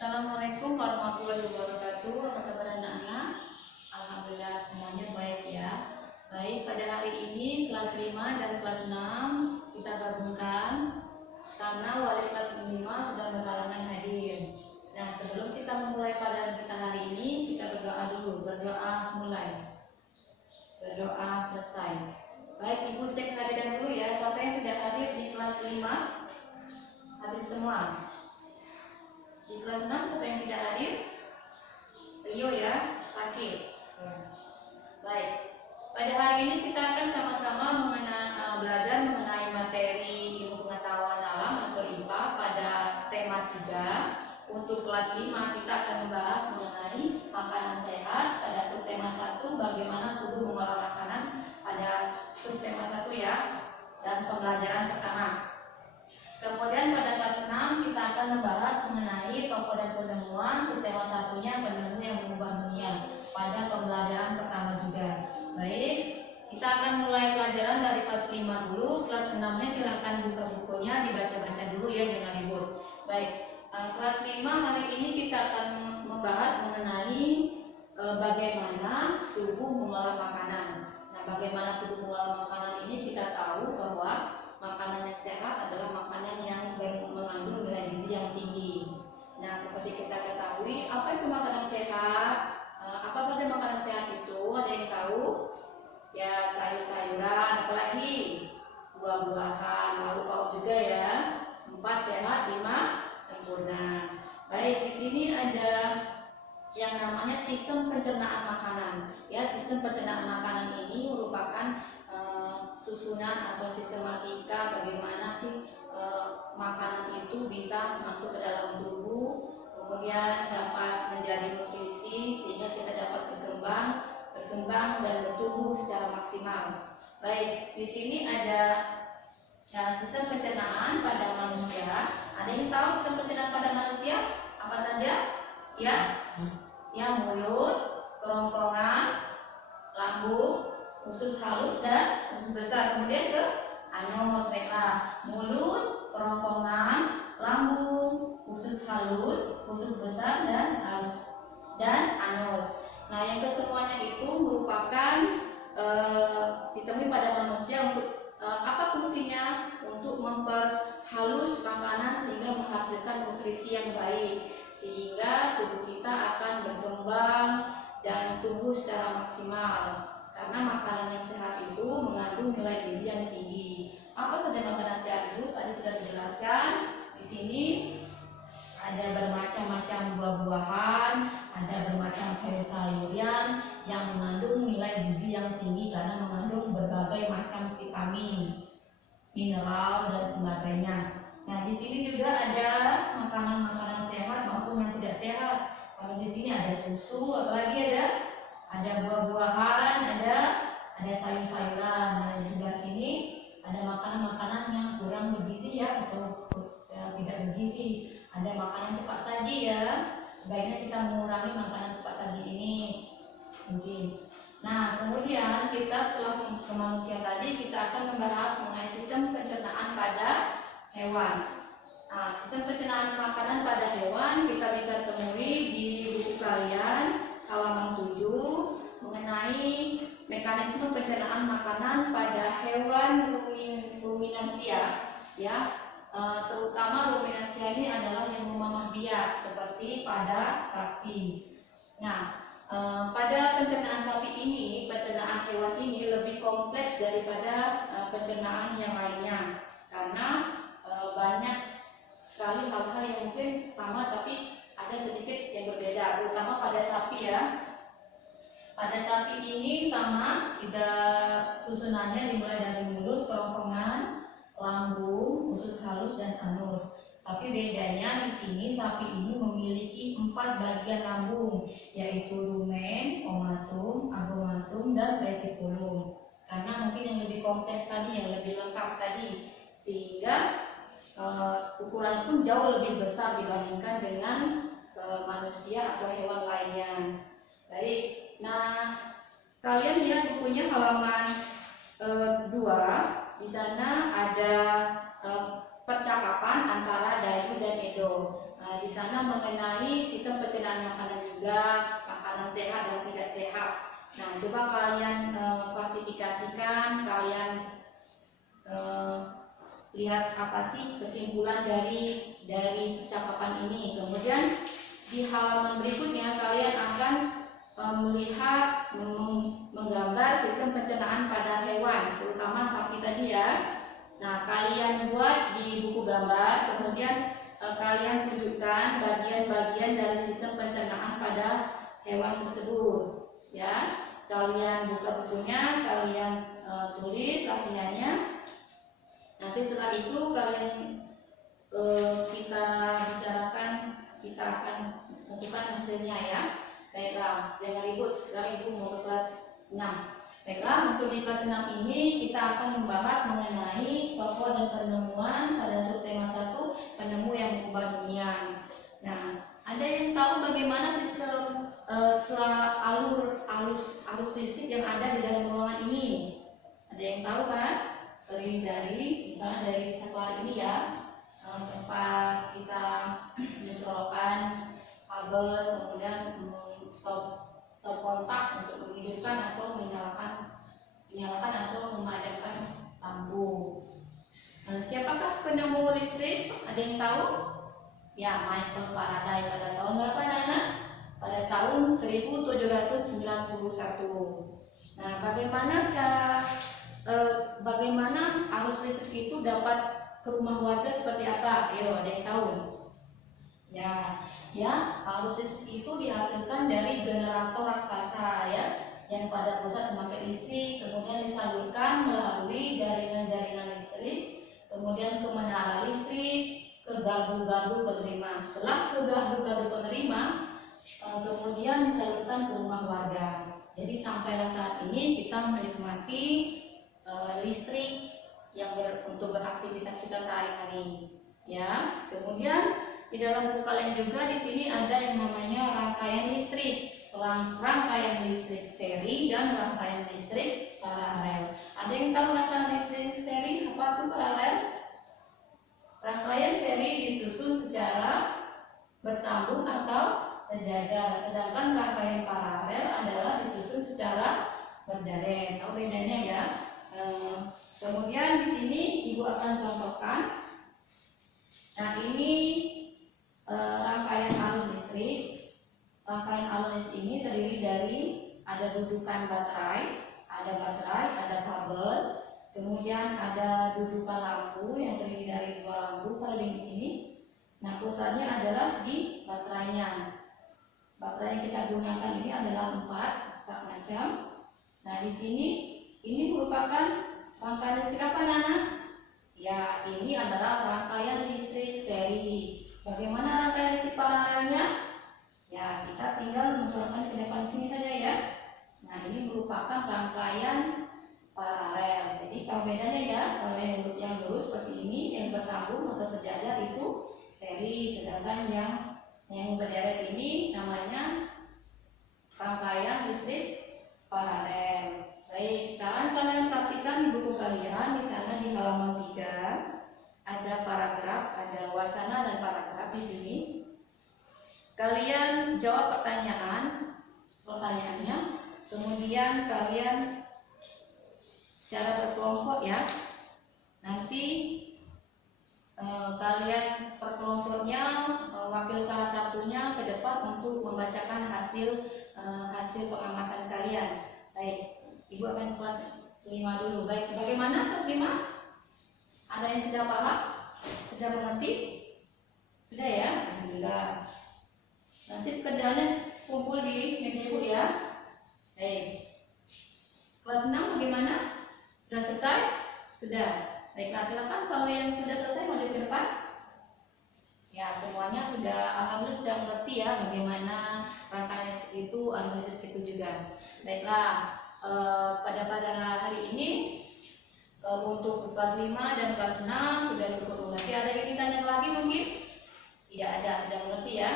Assalamualaikum warahmatullahi wabarakatuh. Apa kabar anak-anak? Alhamdulillah semuanya baik ya. Baik, pada hari ini kelas 5 dan kelas 6 kita gabungkan karena wali kelas 5 sedang berhalangan hadir. Nah, sebelum kita memulai pelajaran kita hari ini, kita berdoa dulu. Berdoa mulai. Berdoa selesai. Baik, Ibu cek hadiran dulu ya. Siapa yang tidak hadir di kelas 5? Hadir semua. Di kelas 6 siapa yang tidak hadir? Rio ya, sakit. Baik, pada hari ini kita akan sama-sama belajar mengenai materi ilmu pengetahuan alam atau IPA pada tema 3. Untuk kelas 5 kita akan membahas mengenai makanan sehat. Pada subtema 1 bagaimana tubuh mengolah makanan, pada subtema 1 ya, dan pembelajaran pertama. Kemudian pada kelas 6 kita akan membahas mengenai tokoh dan penemuan. Subtema 1-nya penemu yang mengubah dunia pada pembelajaran pertama juga. Baik, kita akan mulai pelajaran dari kelas 5 dulu. Kelas 6-nya silahkan buka bukunya, dibaca-baca dulu ya, jangan ribut. Baik, kelas 5 hari ini kita akan membahas mengenai bagaimana tubuh mengolah makanan. Nah, bagaimana tubuh mengolah makanan ini kita tahu bahwa makanan yang sehat adalah makanan yang mengandung nilai gizi yang tinggi. Nah, seperti kita ketahui, apa itu makanan sehat? Apa saja makanan sehat itu? Ada yang tahu? Ya, sayur-sayuran, apalagi buah-buahan, lalu pauk juga ya. 4 sehat, 5 sempurna. Baik, di sini ada yang namanya sistem pencernaan makanan. Ya, sistem pencernaan makanan ini merupakan susunan atau sistematika bagaimana sih makanan itu bisa masuk ke dalam tubuh, kemudian dapat menjadi nutrisi sehingga kita dapat berkembang dan bertumbuh secara maksimal. Baik, di sini ada sistem pencernaan pada manusia. Ada yang tahu sistem pencernaan pada manusia? Apa saja? Ya, mulut, kerongkongan, lambung, usus halus dan usus besar, kemudian ke anus. Baiklah, mulut, kerongkongan, lambung, usus halus, usus besar dan anus. Nah, yang kesemuanya itu merupakan ditemui pada manusia untuk apa fungsinya? Untuk memperhalus makanan sehingga menghasilkan nutrisi yang baik, sehingga tubuh kita akan berkembang dan tumbuh secara maksimal. Karena makanan yang sehat itu mengandung nilai gizi yang tinggi. Apa saja makanan sehat itu? Tadi sudah dijelaskan. Di sini ada bermacam-macam buah-buahan, ada bermacam sayur-sayuran yang mengandung nilai gizi yang tinggi karena mengandung berbagai macam vitamin, mineral dan sebagainya. Nah, di sini juga ada makanan-makanan sehat maupun yang tidak sehat. Kalau di sini ada susu, apalagi ada buah-buahan, ada sayur-sayuran. Nah, di sebelah sini ada makanan-makanan yang kurang bergizi ya, atau tidak bergizi. Ada makanan cepat saji ya. Sebaiknya kita mengurangi makanan cepat saji ini mungkin. Nah, kemudian kita setelah ke manusia tadi, kita akan membahas mengenai sistem pencernaan pada hewan. Nah, sistem pencernaan makanan pada hewan kita bisa temui di buku kalian halaman 7 mengenai mekanisme pencernaan makanan pada hewan ruminansia ya. Terutama ruminansia ini adalah yang memamah biak seperti pada sapi. Nah, pada pencernaan sapi ini, pencernaan hewan ini lebih kompleks daripada pencernaan yang lainnya karena banyak sekali hal-hal yang mungkin sama tapi ada sedikit yang berbeda, terutama pada sapi ya. Pada sapi ini sama, susunannya dimulai dari mulut, kerongkongan, lambung, usus halus dan anus. Tapi bedanya di sini sapi ini memiliki 4 bagian lambung, yaitu rumen, omasum, abomasum dan retikulum. Karena mungkin yang lebih kompleks tadi, yang lebih lengkap tadi, sehingga ukuran pun jauh lebih besar dibandingkan dengan manusia atau hewan lainnya. Baik, nah kalian lihat bukunya halaman 2. Di sana ada percakapan antara Dayu dan Edo. Nah, di sana mengenai sistem pencernaan makanan juga, makanan sehat dan tidak sehat. Nah, coba kalian klasifikasikan, kalian lihat apa sih kesimpulan dari percakapan ini. Kemudian di halaman berikutnya kalian akan melihat menggambar sistem pencernaan pada hewan, terutama sapi tadi ya. Nah, kalian buat di buku gambar, kemudian kalian tunjukkan bagian-bagian dari sistem pencernaan pada hewan tersebut. Ya, kalian buka bukunya, kalian tulis latihannya. Nanti setelah itu kalian kita bicarakan, kita akan tentukan hasilnya ya. Baiklah, jangan ribut. Sekarang ibu mau ke kelas 6. Baiklah, untuk di kelas 6 ini kita akan membahas mengenai tokoh dan penemuan pada subtema 1, penemu yang mengubah dunia. Nah, ada yang tahu bagaimana sistem arus listrik yang ada di dalam ruangan ini? Ada yang tahu kan? Terdiri dari, misalnya dari satu hari ini ya, tempat kita mencolokkan kabel, kemudian stop kontak untuk menghidupkan atau menyalakan atau memadamkan lampu. Siapakah penemu listrik? Ada yang tahu? Ya, Michael Faraday. Pada tahun berapa, Nana? Pada tahun 1791. Nah, bagaimana arus listrik itu dapat ke rumah warga seperti apa? Ayo, ada yang tahu? Ya, arus listrik itu dihasilkan dari generator raksasa ya, yang pada pusat pembangkit listrik, kemudian disalurkan melalui jaringan-jaringan listrik, kemudian ke menara listrik, ke gardu-gardu penerima. Setelah ke gardu-gardu penerima, kemudian disalurkan ke rumah warga. Jadi sampailah saat ini kita menikmati listrik yang untuk beraktivitas kita sehari-hari. Ya, kemudian di dalam buku kalian juga di sini ada yang namanya rangkaian listrik, rangkaian listrik seri dan rangkaian listrik paralel. Ada yang tahu rangkaian listrik seri apa itu paralel? Rangkaian seri disusun secara bersambung atau sejajar, sedangkan rangkaian paralel adalah disusun secara berderet. Tahu bedanya ya? Kemudian di sini ibu akan contohkan. Nah, ini rangkaian arus listrik. Rangkaian arus listrik ini terdiri dari ada dudukan baterai, ada kabel, kemudian ada dudukan lampu yang terdiri dari 2 lampu pada di sini. Nah, pusatnya adalah di baterainya. Baterai yang kita gunakan ini adalah 4 macam. Nah, di sini ini merupakan rangkaian listrik apa, Nana? Ya, ini adalah rangkaian listrik seri. Bagaimana rangkaian listrik paralelnya? Ya, kita tinggal mencontohkan ke depan sini saja ya. Nah, ini merupakan rangkaian paralel. Jadi kalau bedanya ya, kalau yang lurus seperti ini, yang bersambung atau sejajar itu seri, sedangkan yang berderet ini namanya rangkaian listrik paralel. Baik, sekarang kalian perhatikan di buku kalian, di sana di halaman 3 ada paragraf, ada wacana dan paragraf di sini. Kalian jawab pertanyaannya, kemudian kalian secara berkelompok ya. Nanti kalian per kelompoknya wakil salah satunya ke depan untuk membacakan hasil pengamatan kalian. Baik, ibu akan kelas 5 dulu. Baik, bagaimana kelas 5? Ada yang sudah paham? Sudah mengerti? Sudah ya? Alhamdulillah. Nanti pekerjaannya kumpul di meja ibu ya. Baik. Kelas 6 bagaimana? Sudah selesai? Sudah. Baiklah, silakan kalau yang sudah selesai maju ke depan. Ya, semuanya sudah, alhamdulillah sudah mengerti ya bagaimana rangkaian itu, analisis itu juga. Baiklah, pada hari ini untuk kelas 5 dan kelas 6 sudah cukup mengerti. Ada yang ditanya lagi mungkin? Tidak ada, sudah mengerti ya.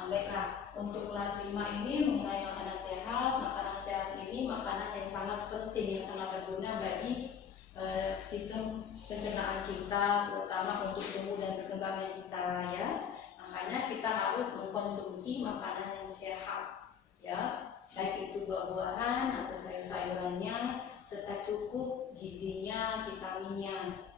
Baiklah, untuk kelas 5 ini mengenai makanan sehat. Makanan sehat ini makanan yang sangat penting, yang sangat berguna bagi sistem pencernaan kita, terutama untuk tumbuh dan berkembangnya kita ya. Makanya Makanya kita harus mengkonsumsi makanan yang sehat, ya, baik itu buah-buahan atau sayur-sayurannya, serta cukup gizinya, vitaminnya.